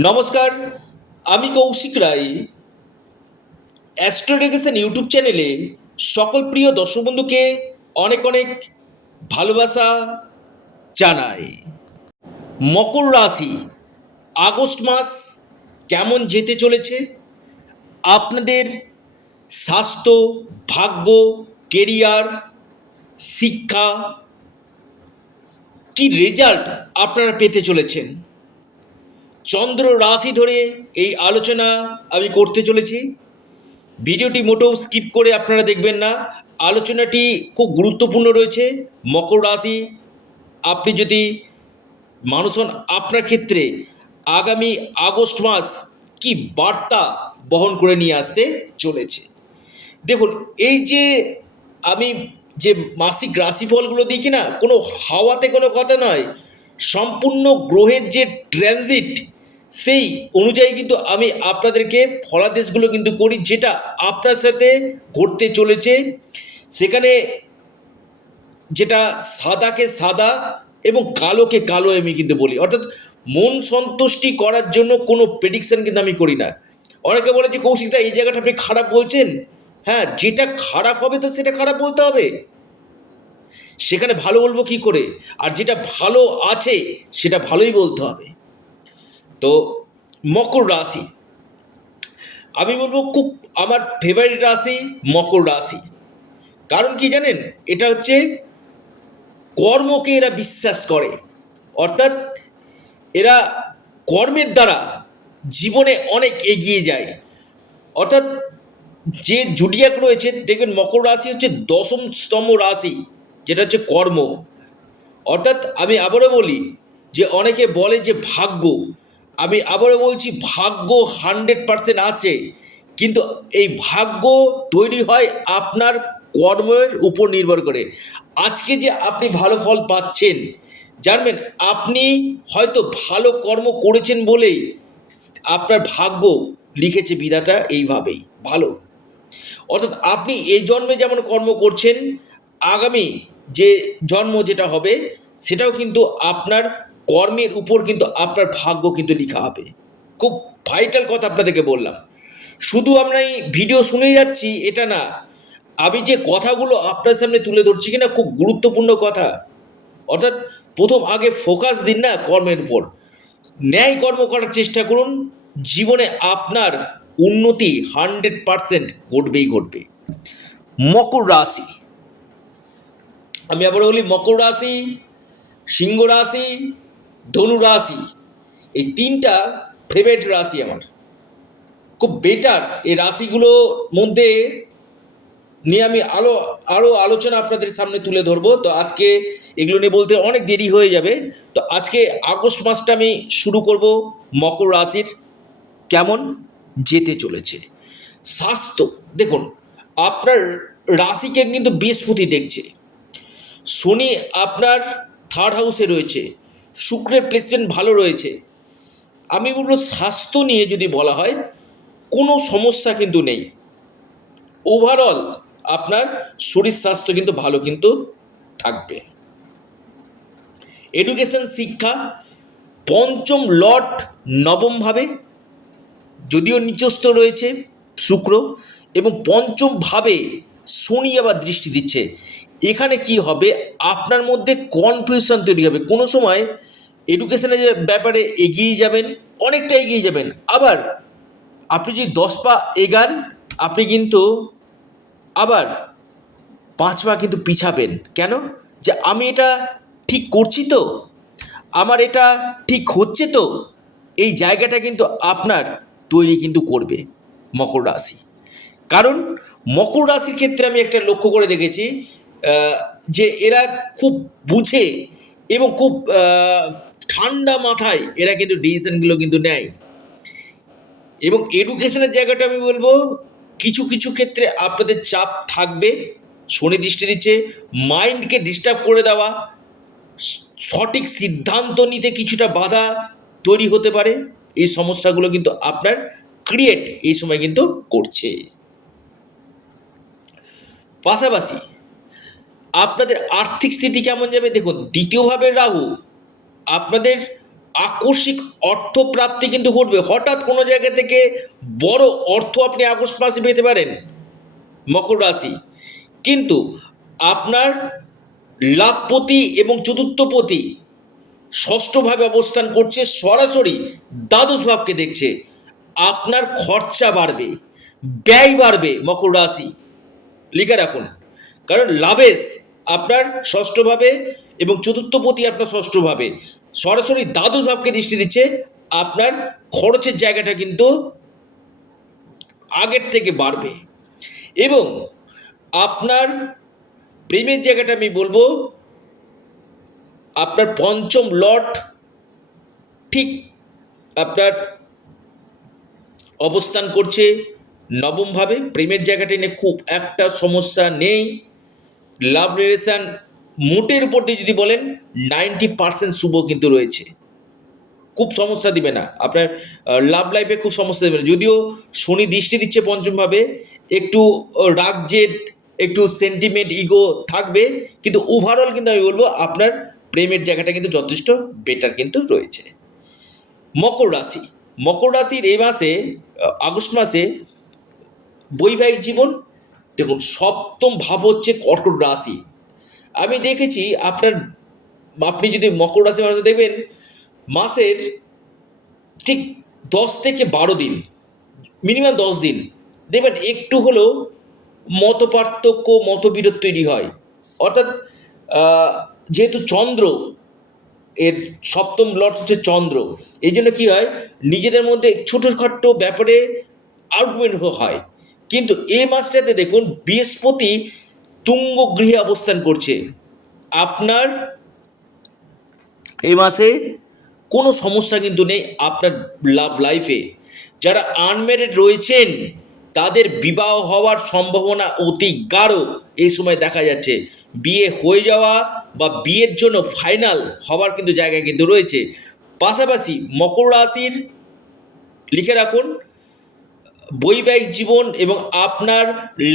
নমস্কার, আমি কৌশিক রায়। অ্যাস্ট্রোডেকেশন ইউটিউব চ্যানেলে সকল প্রিয় দর্শক বন্ধুকে অনেক অনেক ভালোবাসা জানাই। মকর রাশি আগস্ট মাস কেমন যেতে চলেছে, আপনাদের স্বাস্থ্য, ভাগ্য, কেরিয়ার, শিক্ষা, কি রেজাল্ট আপনারা পেতে চলেছেন, চন্দ্র রাশি ধরে এই আলোচনা আমি করতে চলেছি। ভিডিওটি মোটেও স্কিপ করে আপনারা দেখবেন না, আলোচনাটি খুব গুরুত্বপূর্ণ রয়েছে। মকর রাশি আপনি যদি মানুষ হন, আপনার ক্ষেত্রে আগামী আগস্ট মাস কি বার্তা বহন করে নিয়ে আসতে চলেছে। দেখুন, এই যে আমি যে মাসিক রাশিফলগুলো দিই কিনা, কোনো হাওয়াতে কোনো কথা নয়, সম্পূর্ণ গ্রহের যে ট্রানজিট সেই অনুযায়ী কিন্তু আমি আপনাদেরকে ফলাদেশগুলো কিন্তু করি, যেটা আপনার সাথে ঘটতে চলেছে। সেখানে যেটা সাদাকে সাদা এবং কালোকে কালো আমি কিন্তু বলি, অর্থাৎ মন সন্তুষ্টি করার জন্য কোনো প্রেডিকশন কিন্তু আমি করি না। অনেকে বলে যে কৌশিকদা এই জায়গাটা আপনি খারাপ বলছেন। হ্যাঁ, যেটা খারাপ হবে তো সেটা খারাপ বলতে হবে, সেখানে ভালো বলবো কি করে? আর যেটা ভালো আছে সেটা ভালোই বলতে হবে। তো মকর রাশি আমি বলবো খুব আমার ফেভারিট রাশি মকর রাশি। কারণ কি জানেন, এটা হচ্ছে কর্মকে এরা বিশ্বাস করে, অর্থাৎ এরা কর্মের দ্বারা জীবনে অনেক এগিয়ে যায়। অর্থাৎ যে জুডিয়াক রয়েছে, দেখবেন মকর রাশি হচ্ছে 10ম স্তম্ভ রাশি, যেটা হচ্ছে কর্ম। অর্থাৎ আমি আবারও বলি যে অনেকে বলে যে ভাগ্য, আমি আবারও বলছি ভাগ্য 100% আছে, কিন্তু এই ভাগ্য তৈরি হয় আপনার কর্মের উপর নির্ভর করে। আজকে যে আপনি ভালো ফল পাচ্ছেন, জানবেন আপনি হয়তো ভালো কর্ম করেছেন বলেই আপনার ভাগ্য লিখেছে বিধাতা এইভাবেই ভালো। অর্থাৎ আপনি এই জন্মে যেমন কর্ম করছেন, আগামী যে জন্ম যেটা হবে সেটাও কিন্তু আপনার কর্মের উপর কিন্তু আপনার ভাগ্য কিন্তু লেখা হবে। খুব ভাইটাল কথা আপনাদেরকে বললাম। শুধু আমরা এই ভিডিও শুনে যাচ্ছি এটা না, আমি যে কথাগুলো আপনার সামনে তুলে ধরছি কিনা খুব গুরুত্বপূর্ণ কথা। অর্থাৎ প্রথম আগে ফোকাস দিন না কর্মের উপর, ন্যায় কর্ম করার চেষ্টা করুন, জীবনে আপনার উন্নতি 100% ঘটবেই ঘটবে। মকর রাশি আমি আবার বলি, মকর রাশি, সিংহ রাশি, ধনু রাশি, এই তিনটা ফেভারিট রাশি আমার। খুব বেটার এই রাশিগুলোর মধ্যে নিয়ে আমি আরও আলোচনা আপনাদের সামনে তুলে ধরবো। তো আজকে এগুলো নিয়ে বলতে অনেক দেরি হয়ে যাবে। তো আজকে আগস্ট মাসটা আমি শুরু করব মকর রাশির কেমন যেতে চলেছে। স্বাস্থ্য দেখুন, আপনার রাশিকে কিন্তু বৃহস্পতি দেখছে, শনি আপনার 3rd হাউসে রয়েছে, শুক্রের প্লেসমেন্ট ভালো রয়েছে। আমি বলবো স্বাস্থ্য নিয়ে যদি বলা হয় কোনো সমস্যা কিন্তু নেই। ওভারঅল আপনার শরীর স্বাস্থ্য কিন্তু ভালো কিন্তু থাকবে। এডুকেশন শিক্ষা, পঞ্চম লর্ড নবমভাবে, যদিও নিচস্থ রয়েছে শুক্র, এবং পঞ্চমভাবে শনি আবার দৃষ্টি দিচ্ছে। এখানে কি হবে, আপনার মধ্যে কনফিউশন তৈরি হবে। কোনো সময় এডুকেশনের ব্যাপারে এগিয়ে যাবেন, অনেকটা এগিয়ে যাবেন, আবার আপনি যদি 10 পা এগান আপনি কিন্তু আবার 5 পা কিন্তু পিছাবেন। কেন? যে আমি এটা ঠিক করছি তো, আমার এটা ঠিক হচ্ছে তো, এই জায়গাটা কিন্তু আপনার তৈরি কিন্তু করবে মকর রাশি। কারণ মকর রাশির ক্ষেত্রে আমি একটা লক্ষ্য করে দেখেছি, যে এরা খুব বুঝে এবং খুব ঠান্ডা মাথায় এরা কিন্তু ডিসিশনগুলো কিন্তু নেয়। এবং এডুকেশনের জায়গাটা আমি বলবো কিছু কিছু ক্ষেত্রে আপনাদের চাপ থাকবে, শনি দৃষ্টি দিচ্ছে, মাইন্ডকে ডিস্টার্ব করে দেওয়া, সঠিক সিদ্ধান্ত নিতে কিছুটা বাধা তৈরি হতে পারে। এই সমস্যাগুলো কিন্তু আপনার ক্রিয়েট এই সময় কিন্তু করছে। পাশাপাশি আপনাদের আর্থিক স্থিতি কেমন যাবে দেখুন, দ্বিতীয়ভাবে রাহু আপনাদের আকস্মিক অর্থপ্রাপ্তি কিন্তু ঘটবে, হঠাৎ কোনো জায়গা থেকে বড় অর্থ আপনি আগস্ট মাসে পেতে পারেন মকর রাশি। কিন্তু আপনার লাভপতি এবং চতুর্থপতি ষষ্ঠভাবে অবস্থান করছে, সরাসরি দ্বাদশ ভাবকে দেখছে। আপনার খরচা বাড়বে, ব্যয় বাড়বে মকর রাশি, লিখে রাখুন। কারণ লাভেশ আপনার ষষ্ঠভাবে এবং চতুর্থপতি আপনার ষষ্ঠভাবে, সরাসরি দ্বাদশ ভাবকে দৃষ্টি দিচ্ছে। আপনার খরচের জায়গাটা কিন্তু আগের থেকে বাড়বে। এবং আপনার প্রেমের জায়গাটা আমি বলবো, আপনার পঞ্চম লট ঠিক আপনার অবস্থান করছে নবমভাবে। প্রেমের জায়গাটা নিয়ে খুব একটা সমস্যা নেই। লাভ রিলেশান মোটের উপর দিয়ে যদি বলেন 90% শুভ কিন্তু রয়েছে, খুব সমস্যা দিবে না আপনার লাভ লাইফে, খুব সমস্যা দেবে না। যদিও শনি দৃষ্টি দিচ্ছে পঞ্চমভাবে, একটু রাগ জেদ, একটু সেন্টিমেন্ট, ইগো থাকবে, কিন্তু ওভারঅল কিন্তু আমি বলবো আপনার প্রেমের জায়গাটা কিন্তু যথেষ্ট বেটার কিন্তু রয়েছে। মকর রাশি, মকর রাশির এই মাসে আগস্ট মাসে বৈবাহিক জীবন, দেখুন সপ্তম ভাব হচ্ছে কর্কট রাশি। আমি দেখেছি আপনি যদি মকর রাশি মানুষ দেখবেন, মাসের ঠিক 10 থেকে 12 দিন, মিনিমাম 10 দিন দেখবেন একটু হলেও মতপার্থক্য, মতবিরোধ তৈরি হয়। অর্থাৎ আহ, যেহেতু চন্দ্র এর সপ্তম লর্ড হচ্ছে চন্দ্র, এই জন্য কী হয়, নিজেদের মধ্যে ছোটোখাটো ব্যাপারে আর্গুমেন্ট হয়। কিন্তু এই মাসটাতে দেখুন বৃহস্পতি তুঙ্গ গৃহে অবস্থান করছে। আপনার এই মাসে কোনো সমস্যা কিন্তু নেই আপনার লাভ লাইফে। যারা আনম্যারিড রয়েছেন তাদের বিবাহ হওয়ার সম্ভাবনা অতি গাঢ় এই সময় দেখা যাচ্ছে। বিয়ে হয়ে যাওয়া বা বিয়ের জন্য ফাইনাল হওয়ার কিন্তু জায়গা কিন্তু রয়েছে। পাশাপাশি মকর রাশির, লিখে রাখুন, বৈবাহিক জীবন এবং আপনার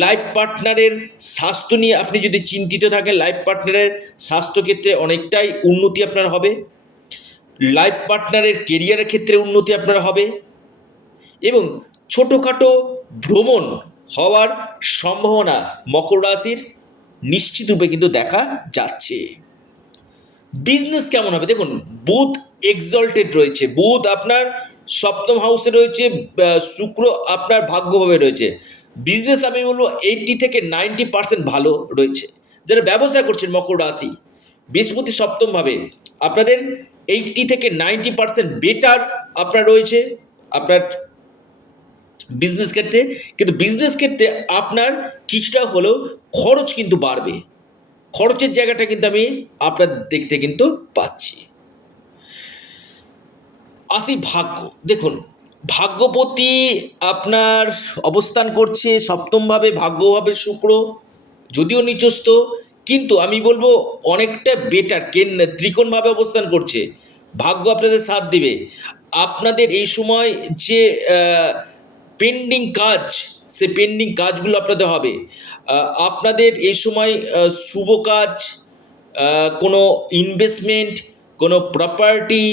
লাইফ পার্টনারের স্বাস্থ্য নিয়ে আপনি যদি চিন্তিত থাকেন, লাইফ পার্টনারের স্বাস্থ্যক্ষেত্রে অনেকটাই উন্নতি আপনার হবে। লাইফ পার্টনারের কেরিয়ারের ক্ষেত্রে উন্নতি আপনার হবে এবং ছোটোখাটো ভ্রমণ হওয়ার সম্ভাবনা মকর রাশির নিশ্চিতরূপে কিন্তু দেখা যাচ্ছে। বিজনেস কেমন হবে দেখুন, বুধ এক্সল্টেড রয়েছে, বুধ আপনার সপ্তম হাউসে রয়েছে, শুক্র আপনার ভাগ্যভাবে রয়েছে। বিজনেস আমি বলবো 80 থেকে 90% ভালো রয়েছে। যারা ব্যবসা করছেন মকর রাশি, বৃহস্পতি সপ্তমভাবে, আপনাদের 80 থেকে 90% বেটার আপনার রয়েছে আপনার বিজনেস ক্ষেত্রে। কিন্তু বিজনেস ক্ষেত্রে আপনার কিছুটা হলেও খরচ কিন্তু বাড়বে, খরচের জায়গাটা কিন্তু আমি আপনার দেখতে কিন্তু পাচ্ছি। আসি ভাগ্য, দেখুন ভাগ্যপতি আপনার অবস্থান করছে সপ্তমভাবে, ভাগ্যভাবে শুক্র, যদিও নিচস্থ, কিন্তু আমি বলবো অনেকটা বেটার। ত্রিকোণভাবে অবস্থান করছে, ভাগ্য আপনাদের সাথ দিবে। আপনাদের এই সময় যে পেন্ডিং কাজ, সে পেন্ডিং কাজগুলো আপনাদের হবে। আপনাদের এই সময় শুভ কাজ, কোনো ইনভেস্টমেন্ট, কোনো প্রপার্টি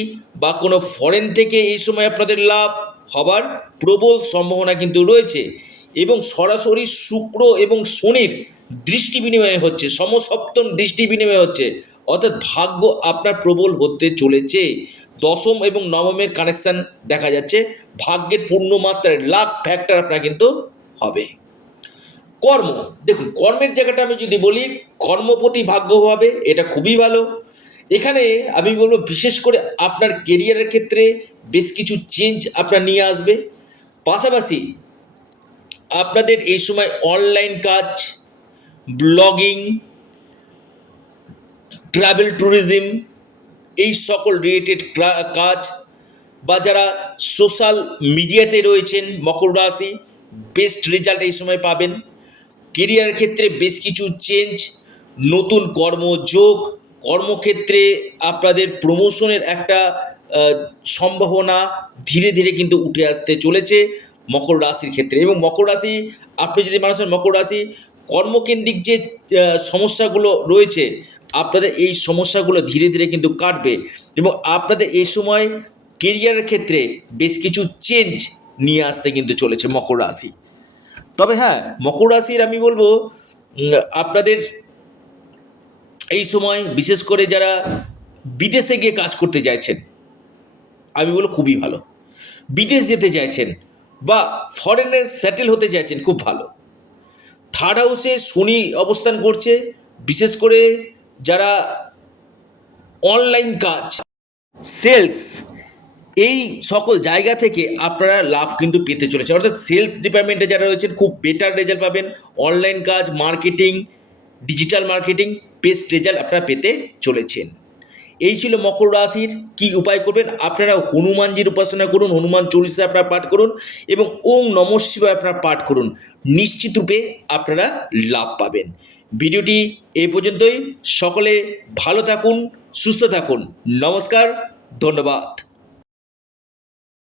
বা কোনো ফরেন থেকে এই সময় আপনাদের লাভ হবার প্রবল সম্ভাবনা কিন্তু রয়েছে। এবং সরাসরি শুক্র এবং শনির দৃষ্টি বিনিময় হচ্ছে, সমসপ্তম দৃষ্টি বিনিময় হচ্ছে, অর্থাৎ ভাগ্য আপনার প্রবল হতে চলেছে। দশম এবং নবমের কানেকশান দেখা যাচ্ছে, ভাগ্যের পূর্ণমাত্রায় লাখ ফ্যাক্টর আপনার কিন্তু হবে। কর্ম, দেখুন কর্মের জায়গাটা আমি যদি বলি, কর্মপতি ভাগ্য হবে, এটা খুবই ভালো। এখানে আমি বলবো বিশেষ করে আপনার কেরিয়ারের ক্ষেত্রে বেশ কিছু চেঞ্জ আপনার নিয়ে আসবে। পাশাপাশি আপনাদের এই সময় অনলাইন কাজ, ব্লগিং, ট্রাভেল ট্যুরিজম, এই সকল রিলেটেড কাজ, বা যারা সোশ্যাল মিডিয়াতে রয়েছেন মকর রাশি, বেস্ট রেজাল্ট এই সময় পাবেন। কেরিয়ারের ক্ষেত্রে বেশ কিছু চেঞ্জ, নতুন কর্মযোগ, কর্মক্ষেত্রে আপনাদের প্রমোশনের একটা সম্ভাবনা ধীরে ধীরে কিন্তু উঠে আসতে চলেছে মকর রাশির ক্ষেত্রে। এবং মকর রাশি, আপনি যদি মানুষের মকর রাশি, কর্মকেন্দ্রিক যে সমস্যাগুলো রয়েছে আপনাদের এই সমস্যাগুলো ধীরে ধীরে কিন্তু কাটবে এবং আপনাদের এই সময় কেরিয়ারের ক্ষেত্রে বেশ কিছু চেঞ্জ নিয়ে আসতে কিন্তু চলেছে মকর রাশি। তবে হ্যাঁ, মকর রাশির আমি বলবো আপনাদের এই সময় বিশেষ করে যারা বিদেশে গিয়ে কাজ করতে চাইছেন, আমি বলবো খুবই ভালো। বিদেশ যেতে চাইছেন বা ফরেনে সেটেল হতে চাইছেন, খুব ভালো। থার্ড হাউসে শনি অবস্থান করছে, বিশেষ করে যারা অনলাইন কাজ, সেলস, এই সকল জায়গা থেকে আপনারা লাভ কিন্তু পেতে চলেছে। অর্থাৎ সেলস ডিপার্টমেন্টে যারা রয়েছেন খুব বেটার রেজাল্ট পাবেন। অনলাইন কাজ, marketing, digital marketing, best result আপনারা পেতে চলেছেন। এই ছিল মকর রাশির কি উপায় করবেন। আপনারা হনুমানজির উপাসনা করুন, হনুমান চল্লিশা আপনারা পাঠ করুন এবং ওং নমঃ শিবায় আপনারা পাঠ করুন। নিশ্চিত রূপে আপনারা লাভ পাবেন। ভিডিওটি এই পর্যন্তই। সকলে ভালো থাকুন, সুস্থ থাকুন। নমস্কার, ধন্যবাদ।